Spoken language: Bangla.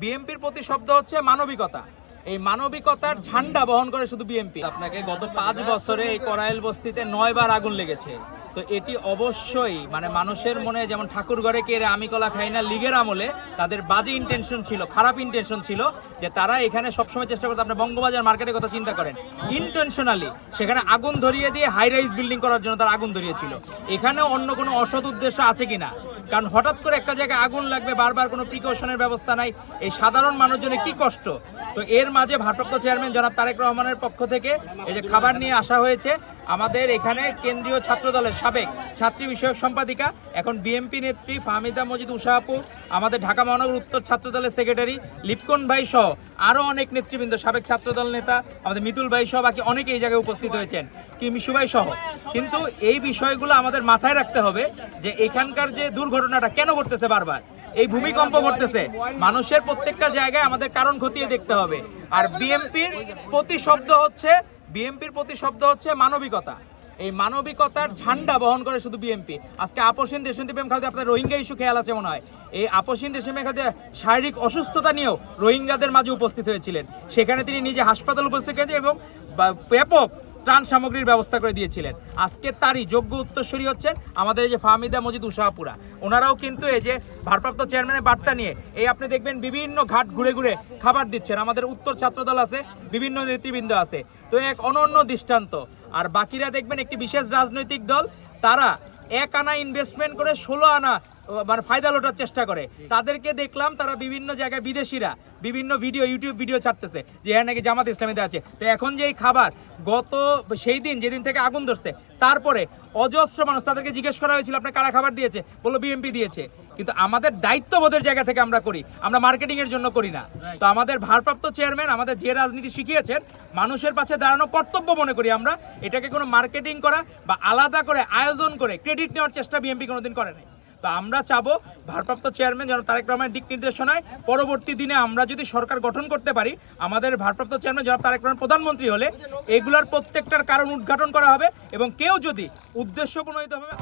বিএনপির প্রতি শব্দ হচ্ছে মানবিকতা। এই মানবিকতার ঝান্ডা বহন করে শুধু বিএনপি। আপনাকে গত 5 বছরে এই করাইল বস্তিতে 9 বার আগুন লেগেছে। তো এটি অবশ্যই মানে মানুষের মনে যেমন ঠাকুর ঘরে কেড়ে আমি কলা খাই না লীগের আমলে তাদের বাজে ইন্টেনশন ছিল, খারাপ ইন্টেনশন ছিল যে তারা এখানে সবসময় চেষ্টা করতো। আপনি বঙ্গবাজার মার্কেটের কথা চিন্তা করেন, ইন্টেনশনালি সেখানে আগুন ধরিয়ে দিয়ে হাই রাইজ বিল্ডিং করার জন্য তারা আগুন ধরিয়েছিল। এখানে অন্য কোনো অসৎ উদ্দেশ্য আছে কিনা? কারণ হঠাৎ করে একটা জায়গায় আগুন লাগবে, বারবার কোনো প্রিকশনের ব্যবস্থা নাই, এই সাধারণ মানুষজনের কি কষ্ট। তো এর মাঝে ভারপ্রাপ্ত চেয়ারম্যান জনাব তারেক রহমানের পক্ষ থেকে এই যে খাবার নিয়ে আসা হয়েছে, আমাদের এখানে কেন্দ্রীয় ছাত্র দলের সাবেক ছাত্রী বিষয়ক সম্পাদিকা, এখন বিএনপি নেত্রী ফাহমিদা মজিদ উষা আপু, আমাদের ঢাকা মহানগর উত্তর ছাত্র দলের সেক্রেটারি লিপকন ভাই সহ আরও অনেক নেতৃবৃন্দ, সাবেক ছাত্রদল নেতা আমাদের মিতুল ভাই সহ বাকি অনেকে এই জায়গায় উপস্থিত হয়েছেন, কি মিশু ভাই সহ। কিন্তু এই বিষয়গুলো আমাদের মাথায় রাখতে হবে যে এখানকার যে দুর্ঘটনাটা কেন ঘটতেছে, বারবার এই ভূমিকম্প ঘটতেছে, মানুষের প্রত্যেকটা জায়গায় আমাদের কারণ খতিয়ে দেখতে হবে। আর বিএনপির প্রতি শব্দ হচ্ছে মানবিকতা। এই মানবিকতার ঝান্ডা বহন করে শুধু বিএনপি। আজকে আপসীন দেশনীতি প্রেম খালতে আপনার রোহিঙ্গা ইস্যু খেয়াল আছে মনে হয়, এই আপসীন দেশনীতি খালতে শারীরিক অসুস্থতা নিয়েও রোহিঙ্গাদের মাঝে উপস্থিত হয়েছিলেন, সেখানে তিনি নিজে হাসপাতাল উপস্থিত হয়েছেন এবং ব্যাপক ত্রাণ সামগ্রীর ব্যবস্থা করে দিয়েছিলেন। আজকে তারই যোগ্য উত্তরসূরি হচ্ছেন আমাদের এই যে ফাহমিদা মজিদ উষাপুরা। ওনারাও কিন্তু এই যে ভারপ্রাপ্ত চেয়ারম্যানের বার্তা নিয়ে এই আপনি দেখবেন বিভিন্ন ঘাট ঘুরে ঘুরে খাবার দিচ্ছেন। আমাদের উত্তর ছাত্রদল আছে, বিভিন্ন নেতৃবৃন্দ আছে, তো এক অনন্য দৃষ্টান্ত। আর বাকিরা দেখবেন একটি বিশেষ রাজনৈতিক দল, তারা 1 আনা ইনভেস্টমেন্ট করে 16 আনা মানে ফায়দা লোটার চেষ্টা করে। তাদেরকে দেখলাম তারা বিভিন্ন জায়গায় বিদেশিরা বিভিন্ন ইউটিউব ভিডিও ছাড়তেছে যে হ্যাঁ নাকি জামাত ইসলামীতে আছে। তো এখন যে এই খাবার গত সেই দিন যেদিন থেকে আগুন ধরছে, তারপরে অজস্র মানুষ, তাদেরকে জিজ্ঞেস করা হয়েছিল আপনার কারা খাবার দিয়েছে, বললো বিএনপি দিয়েছে। কিন্তু আমাদের দায়িত্ববোধের জায়গা থেকে আমরা করি, আমরা মার্কেটিং এর জন্য করি না। তো আমাদের ভারপ্রাপ্ত চেয়ারম্যান আমাদের যে রাজনীতি শিখিয়েছেন, মানুষের পাশে দাঁড়ানো কর্তব্য মনে করি আমরা। এটাকে কোনো মার্কেটিং করা বা আলাদা করে আয়োজন করে ক্রেডিট নেওয়ার চেষ্টা বিএনপি কোনোদিন করে নাই। তো আমরা চাবো ভারপ্রাপ্ত চেয়ারম্যান জনাব তারেক রহমানের দিক নির্দেশনায় পরবর্তী দিনে আমরা যদি সরকার গঠন করতে পারি, আমাদের ভারপ্রাপ্ত চেয়ারম্যান জনাব তারেক রহমান প্রধানমন্ত্রী হলে এগুলার প্রত্যেকটার কারণ উদ্ঘাটন করা হবে এবং কেউ যদি উদ্দেশ্য প্রণোদিতভাবে